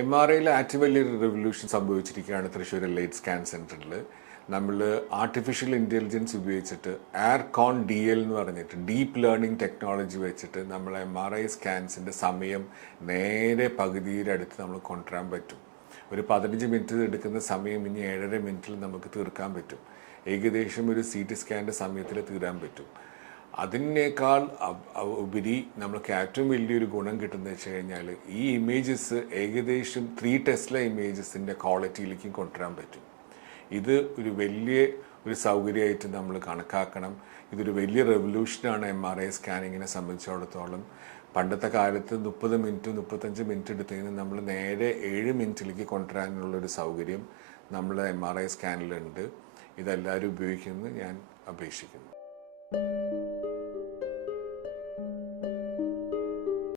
M R ഐയിൽ ഏറ്റവും വലിയൊരു റെവല്യൂഷൻ സംഭവിച്ചിരിക്കുകയാണ് തൃശ്ശൂർ ലൈറ്റ് സ്കാൻ സെന്ററിൽ നമ്മൾ ആർട്ടിഫിഷ്യൽ ഇന്റലിജൻസ് ഉപയോഗിച്ചിട്ട് എയർകോൺ ഡി എൽ എന്ന് പറഞ്ഞിട്ട് ഡീപ്പ് ലേണിംഗ് ടെക്നോളജി വെച്ചിട്ട് നമ്മൾ എം ആർ ഐ സ്കാൻസിന്റെ സമയം നേരെ പകുതിയുടെ അടുത്ത് നമ്മൾ കൊണ്ടുവരാൻ പറ്റും. ഒരു പതിനഞ്ച് മിനിറ്റ് എടുക്കുന്ന സമയം ഇനി ഏഴര മിനിറ്റിൽ നമുക്ക് തീർക്കാൻ പറ്റും. ഏകദേശം ഒരു സി ടി സ്കാന്റെ സമയത്തിൽ തീരാൻ പറ്റും. അതിനേക്കാൾ ഉപരി നമ്മൾക്ക് ഏറ്റവും വലിയൊരു ഗുണം കിട്ടുന്നത് വെച്ച് കഴിഞ്ഞാൽ ഈ ഇമേജസ് ഏകദേശം ത്രീ ടെസ്ല ഇമേജസിന്റെ ക്വാളിറ്റിയിലേക്കും കൊണ്ടുവരാൻ പറ്റും. ഇത് ഒരു വലിയ ഒരു സൗകര്യമായിട്ട് നമ്മൾ കണക്കാക്കണം. ഇതൊരു വലിയ റെവല്യൂഷനാണ് എം ആർ ഐ സ്കാനിങ്ങിനെ സംബന്ധിച്ചിടത്തോളം. പണ്ടത്തെ കാലത്ത് മുപ്പത് മിനിറ്റ് മുപ്പത്തഞ്ച് മിനിറ്റ് എടുത്തതിന് നമ്മൾ നേരെ ഏഴ് മിനിറ്റിലേക്ക് കൊണ്ടുവരാനുള്ള ഒരു സൗകര്യം നമ്മൾ എം ആർ ഐ സ്കാനിലുണ്ട് ഇതെല്ലാവരും ഉപയോഗിക്കുമെന്ന് ഞാൻ അപേക്ഷിക്കുന്നു.